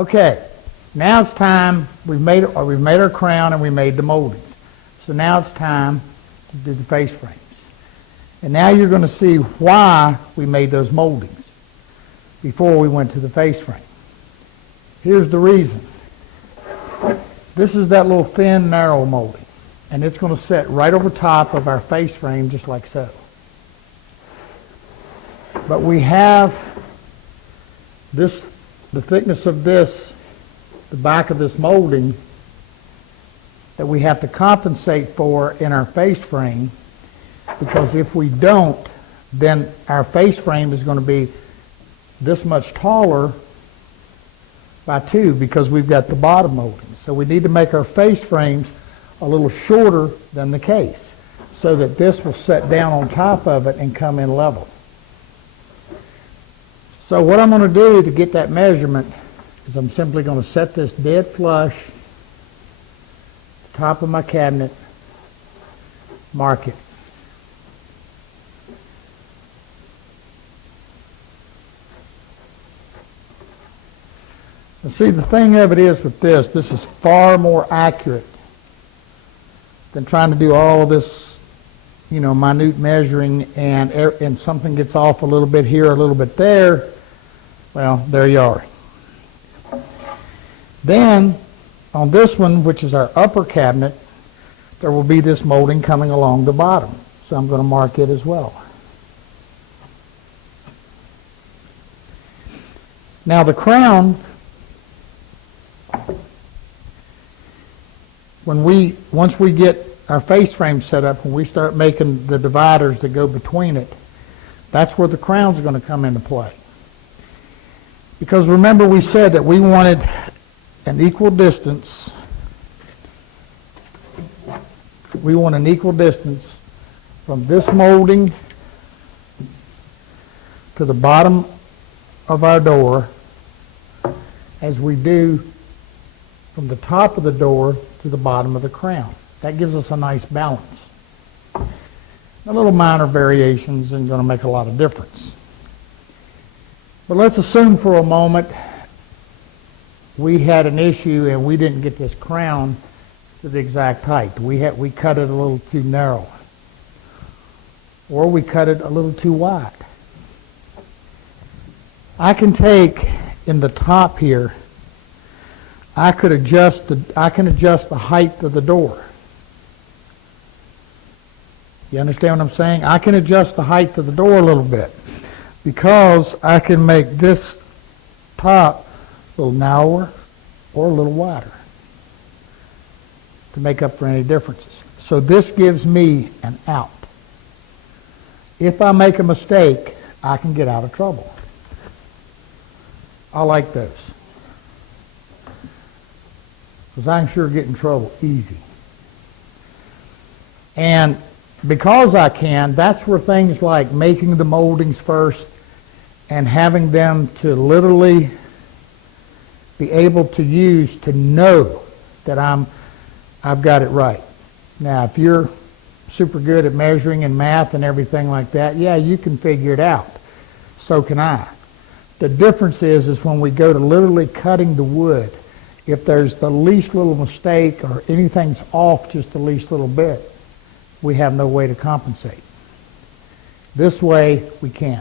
Okay, now it's time. We've made our crown and we made the moldings. So now it's time to do the face frames. And now you're going to see why we made those moldings before we went to the face frame. Here's the reason. This is that little thin, narrow molding, and it's going to sit right over top of our face frame just like so. But we have this, the thickness of this, the back of this molding, that we have to compensate for in our face frame, because if we don't, then our face frame is going to be this much taller by 2 because we've got the bottom molding. So we need to make our face frames a little shorter than the case so that this will set down on top of it and come in level. So what I'm going to do to get that measurement is I'm simply going to set this dead flush to the top of my cabinet, mark it. And see, the thing of it is with this is far more accurate than trying to do all of this, minute measuring, and something gets off a little bit here, a little bit there. Well, there you are. Then, on this one, which is our upper cabinet, there will be this molding coming along the bottom. So I'm going to mark it as well. Now the crown, once we get our face frame set up, when we start making the dividers that go between it, that's where the crown's going to come into play. Because remember, we said that we wanted an equal distance. We want an equal distance from this molding to the bottom of our door as we do from the top of the door to the bottom of the crown. That gives us a nice balance. A little minor variations isn't going to make a lot of difference. But let's assume for a moment we had an issue and we didn't get this crown to the exact height. We cut it a little too narrow, or we cut it a little too wide. I can take in the top here, I can adjust the height of the door. You understand what I'm saying? I can adjust the height of the door a little bit because I can make this top a little narrower or a little wider to make up for any differences. So this gives me an out. If I make a mistake, I can get out of trouble. I like those, because I can sure get in trouble easy. And because I can, that's where things like making the moldings first and having them to literally be able to use to know that I've got it right. Now, if you're super good at measuring and math and everything like that, yeah, you can figure it out. So can I. The difference is when we go to literally cutting the wood, if there's the least little mistake or anything's off just the least little bit, we have no way to compensate. This way, we can.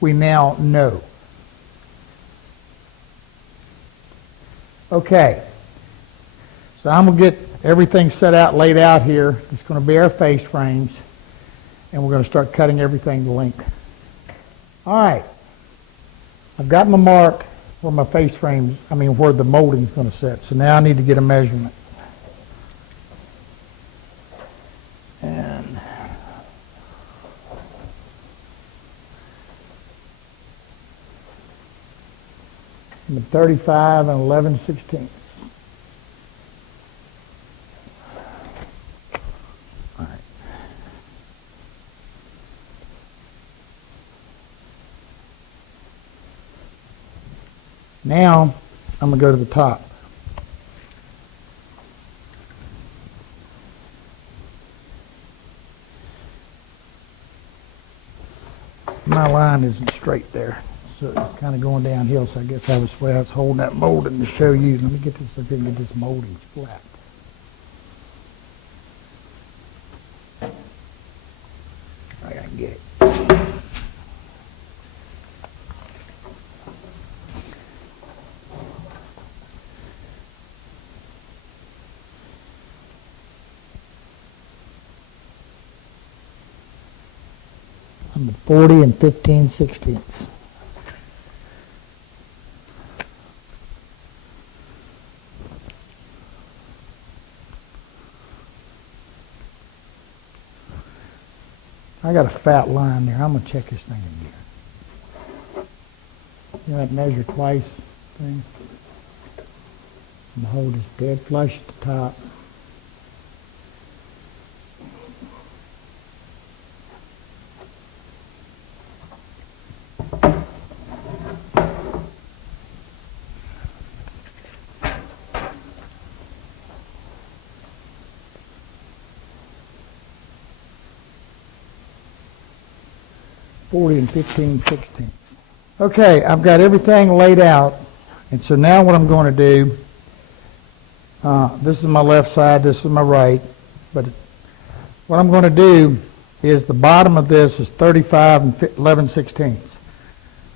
We now know. Okay. So I'm going to get everything set out, laid out here. It's going to be our face frames, and we're going to start cutting everything to length. All right. I've got my mark where my face frames, where the molding is going to sit. So now I need to get a measurement. And I'm at 35 and 11/16. All right. Now I'm going to go to the top. My line isn't straight there, So it's kind of going downhill, so I guess that was the way I was holding that molding to show you. Let me get this, so I can get this molding flat. I gotta get it. I'm at 40 and 15/16. I got a fat line there. I'm going to check this thing again. You know that measure twice thing? And the hole is dead flush at the top. .40 and 15/16. Okay, I've got everything laid out, and so now what I'm going to do, this is my left side, this is my right, but what I'm going to do is the bottom of this is 35 and 11/16.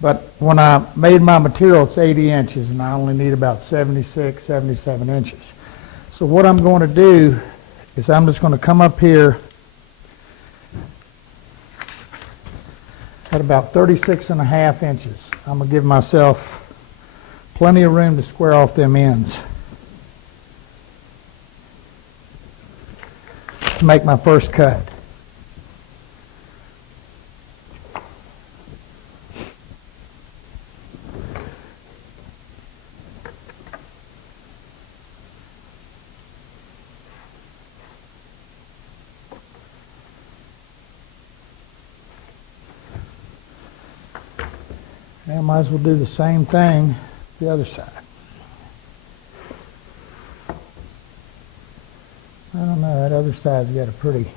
But when I made my material, it's 80 inches, and I only need about 76, 77 inches. So what I'm going to do is I'm just going to come up here at about 36.5 inches. I'm going to give myself plenty of room to square off them ends to make my first cut. Now I might as well do the same thing the other side. I don't know, that other side's got a pretty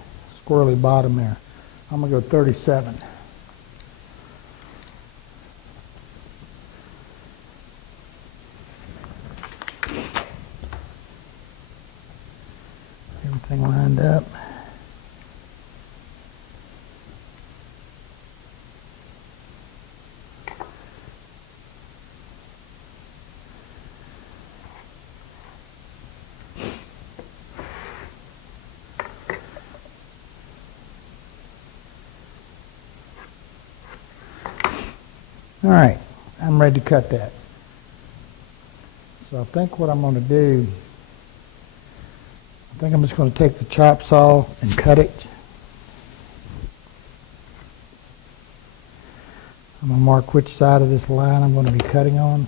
squirrely bottom there. I'm going to go 37. Everything lined up. All right, I'm ready to cut that. So I think what I'm going to do, I think I'm just going to take the chop saw and cut it. I'm going to mark which side of this line I'm going to be cutting on,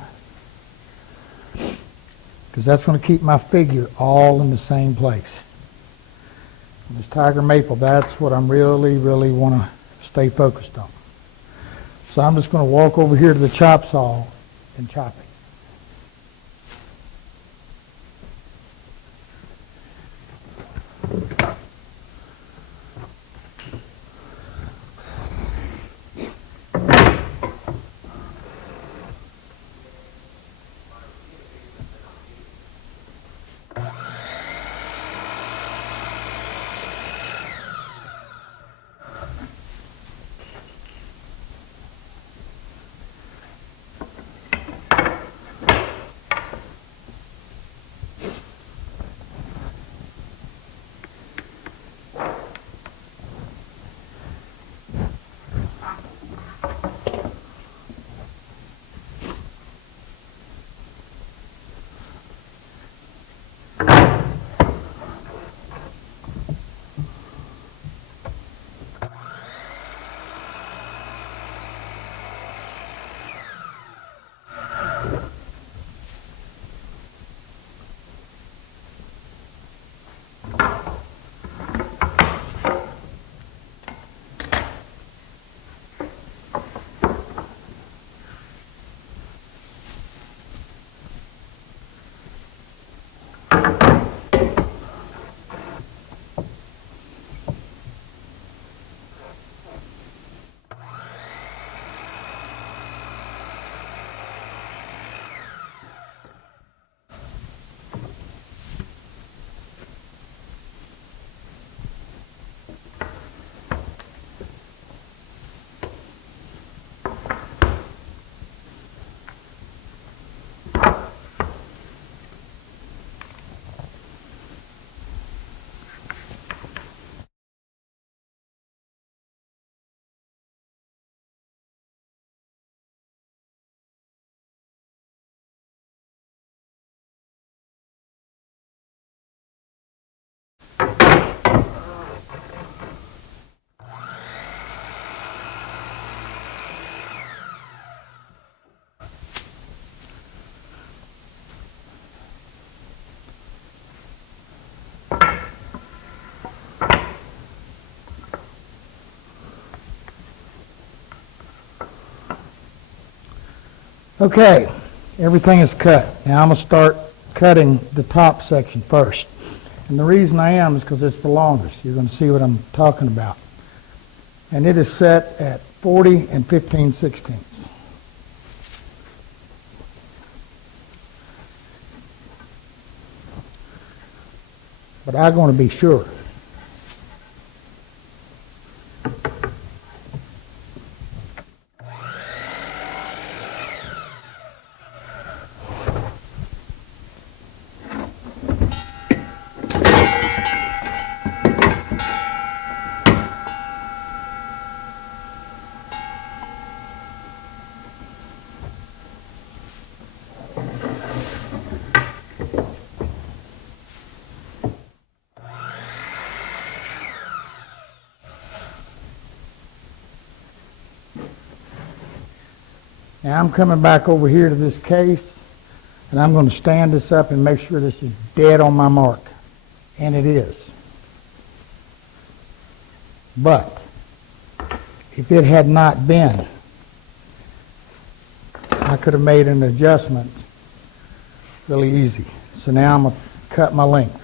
because that's going to keep my figure all in the same place. And this tiger maple, that's what I'm really want to stay focused on. So I'm just going to walk over here to the chop saw and chop it. Okay, everything is cut. Now I'm going to start cutting the top section first. And the reason I am is because it's the longest. You're going to see what I'm talking about. And it is set at 40 and 15/16. But I'm going to be sure. Now I'm coming back over here to this case, and I'm going to stand this up and make sure this is dead on my mark. And it is. But if it had not been, I could have made an adjustment really easy. So now I'm going to cut my length.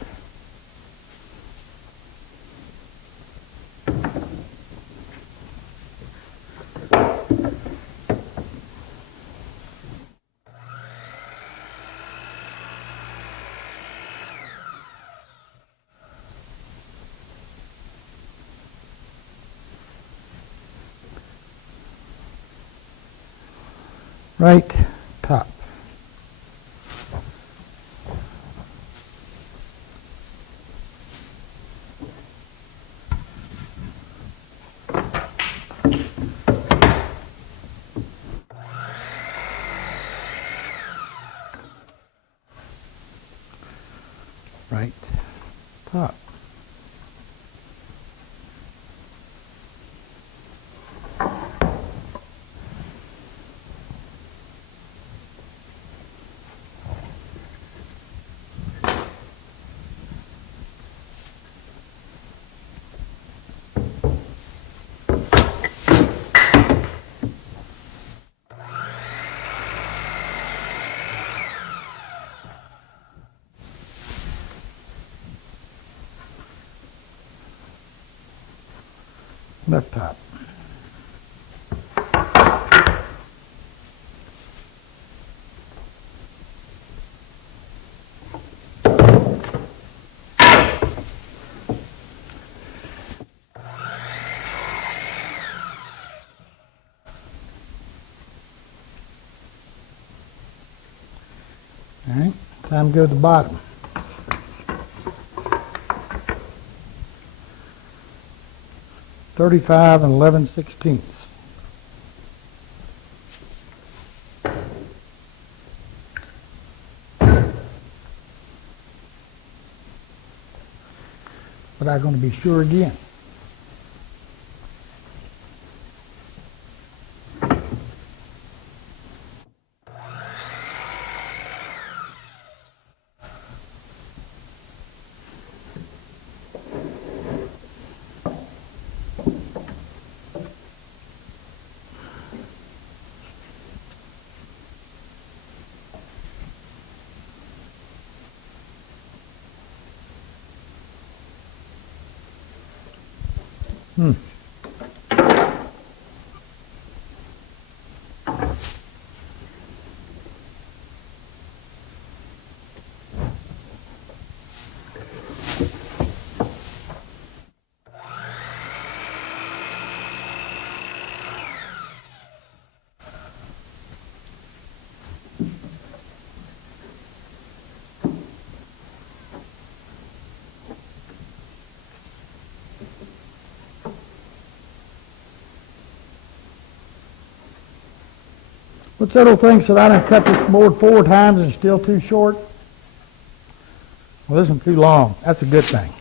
Right top. Right top. Left top. All right, time to go to the bottom. .35 and 11/16. But I'm going to be sure again. What's that old thing said I done cut this board 4 times and it's still too short? Well, this one's too long. That's a good thing.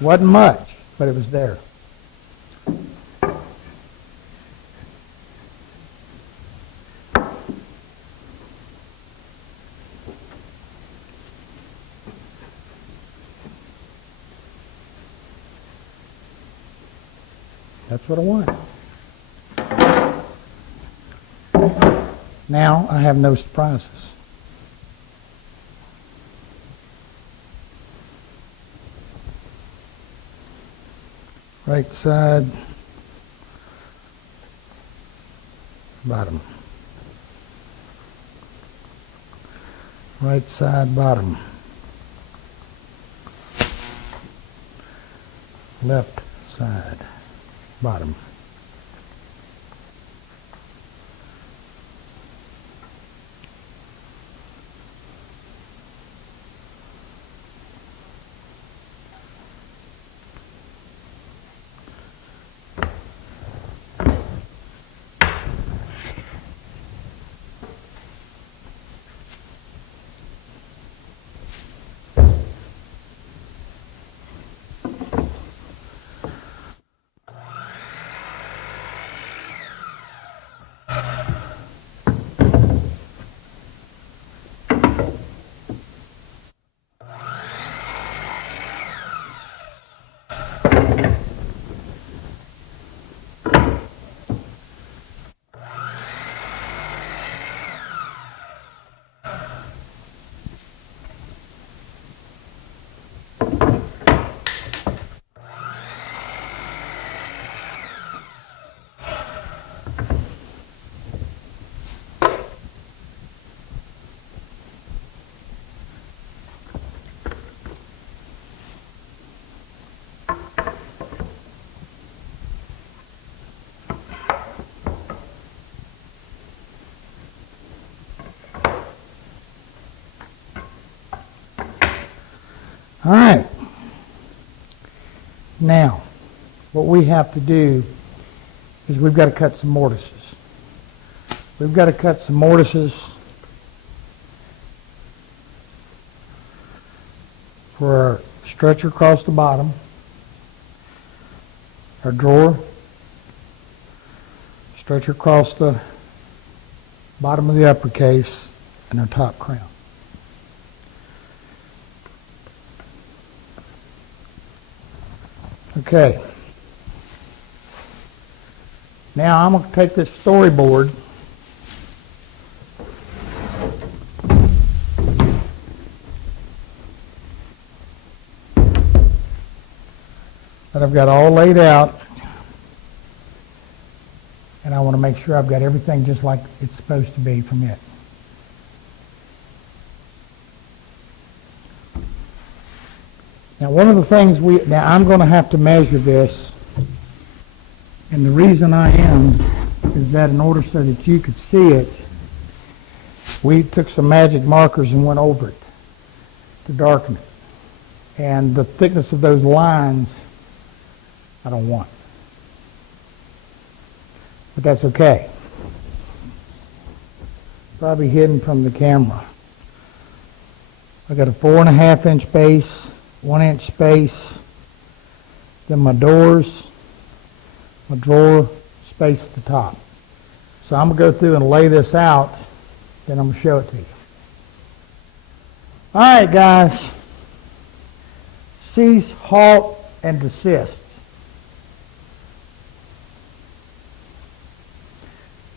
Wasn't much, but it was there. That's what I want. Now I have no surprises. Right side, bottom. Right side, bottom. Left side, bottom. All right. Now, what we have to do is we've got to cut some mortises. We've got to cut some mortises for our stretcher across the bottom, our drawer, stretcher across the bottom of the upper case, and our top crown. Okay. Now I'm going to take this storyboard that I've got all laid out, and I want to make sure I've got everything just like it's supposed to be from it. Now one of the things now I'm going to have to measure this, and the reason I am is that in order so that you could see it, we took some magic markers and went over it to darken it. And the thickness of those lines I don't want. But that's okay. Probably hidden from the camera. I got a 4.5 inch base, 1 inch space, then my doors, my drawer, space at the top. So I'm going to go through and lay this out, then I'm going to show it to you. All right, guys. Cease, halt, and desist.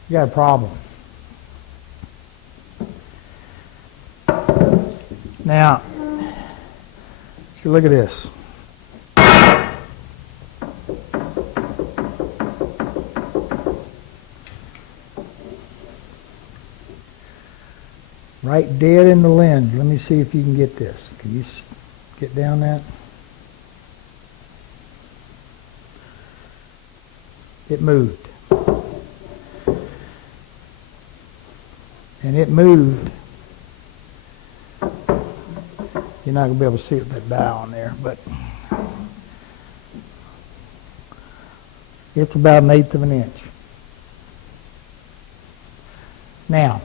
You got a problem. Now, so look at this. Right dead in the lens. Let me see if you can get this. Can you get down that? It moved. And it moved. You're not going to be able to see it with that dial on there, but it's about 1/8 of an inch. Now,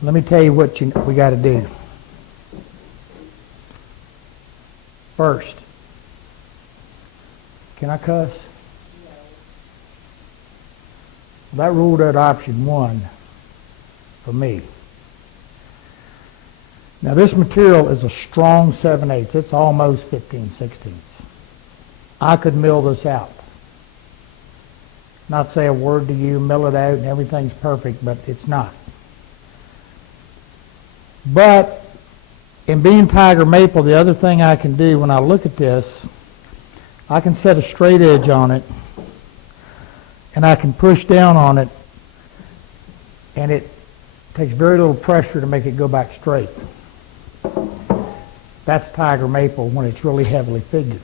let me tell you what we got to do. First, can I cuss? That ruled out option 1 for me. Now this material is a strong 7/8. It's almost 15/16. I could mill this out. Not say a word to you, mill it out, and everything's perfect, but it's not. But in being tiger maple, the other thing I can do when I look at this, I can set a straight edge on it, and I can push down on it, and it takes very little pressure to make it go back straight. That's tiger maple when it's really heavily figured.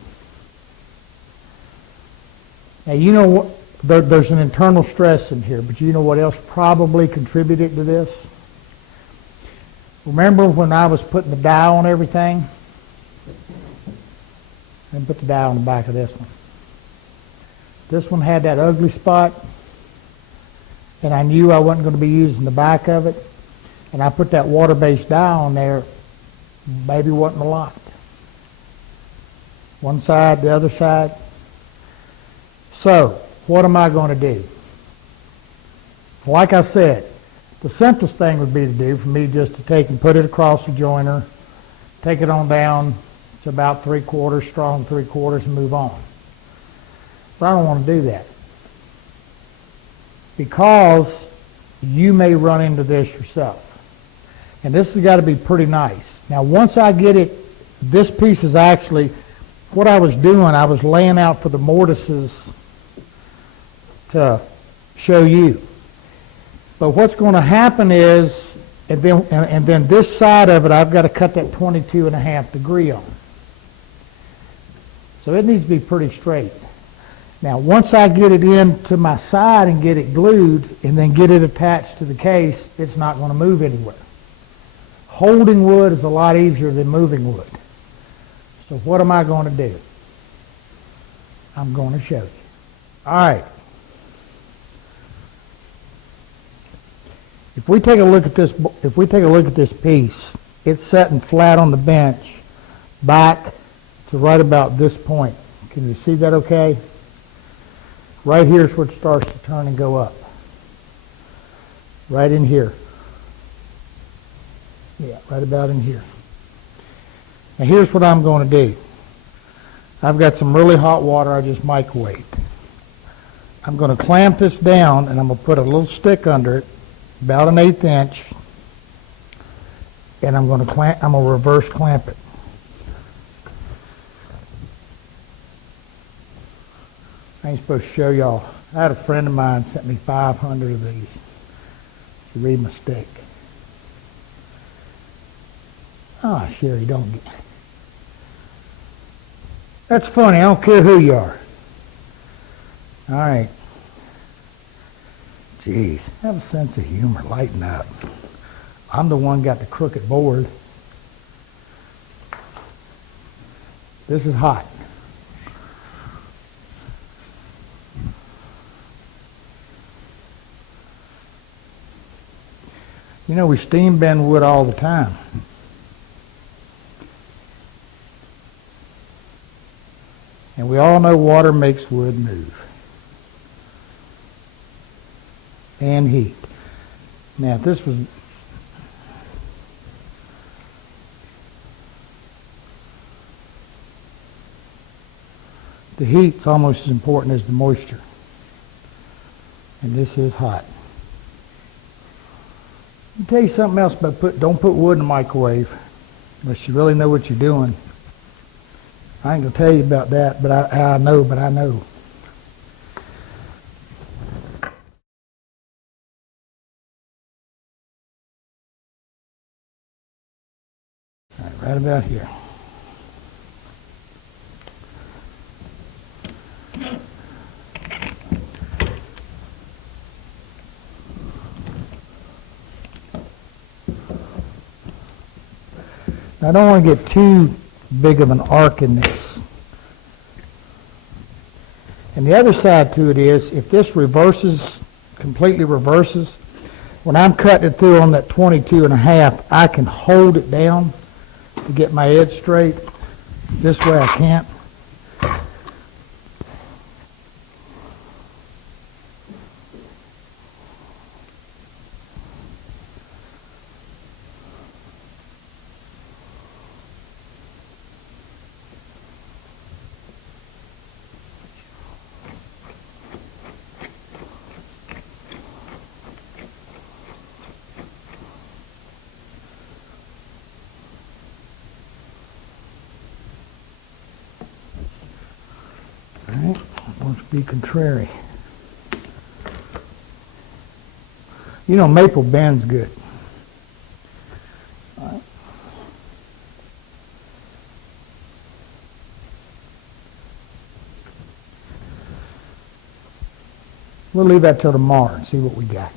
Now, you know what? There's an internal stress in here, but you know what else probably contributed to this? Remember when I was putting the dial on everything? And put the dial on the back of this one. This one had that ugly spot, and I knew I wasn't going to be using the back of it, and I put that water-based dial on there. Maybe wasn't a lot. One side, the other side. So, what am I going to do? Like I said, the simplest thing would be to do for me just to take and put it across the joiner, take it on down to about 3/4 strong, 3/4, and move on. But I don't want to do that, because you may run into this yourself. And this has got to be pretty nice. Now, once I get it, this piece is actually, what I was doing, I was laying out for the mortises to show you. But what's going to happen is, and then this side of it, I've got to cut that 22.5 degree on. So it needs to be pretty straight. Now, once I get it into my side and get it glued, and then get it attached to the case, it's not going to move anywhere. Holding wood is a lot easier than moving wood. So what am I going to do? I'm going to show you. All right. If we take a look at this piece, it's sitting flat on the bench, back to right about this point. Can you see that okay? Right here is where it starts to turn and go up. Right in here. Yeah, right about in here. Now here's what I'm going to do. I've got some really hot water I just microwaved. I'm going to clamp this down, and I'm going to put a little stick under it, about 1/8 inch, and I'm going to reverse clamp it. I ain't supposed to show y'all. I had a friend of mine sent me 500 of these to read my stick. Oh, Sherry, don't get... That's funny. I don't care who you are. All right. Jeez, have a sense of humor. Lighten up. I'm the one got the crooked board. This is hot. You know, we steam bend wood all the time. And we all know water makes wood move. And heat. Now, if this was... The heat's almost as important as the moisture. And this is hot. I'll tell you something else about don't put wood in the microwave unless you really know what you're doing. I ain't going to tell you about that, but I know. All right about here. Now, I don't want to get too big of an arc in this. And the other side to it is, if this completely reverses, when I'm cutting it through on that 22.5, I can hold it down to get my edge straight. This way I can't. Be contrary. You know, maple bend's good. All right. We'll leave that till tomorrow and see what we got.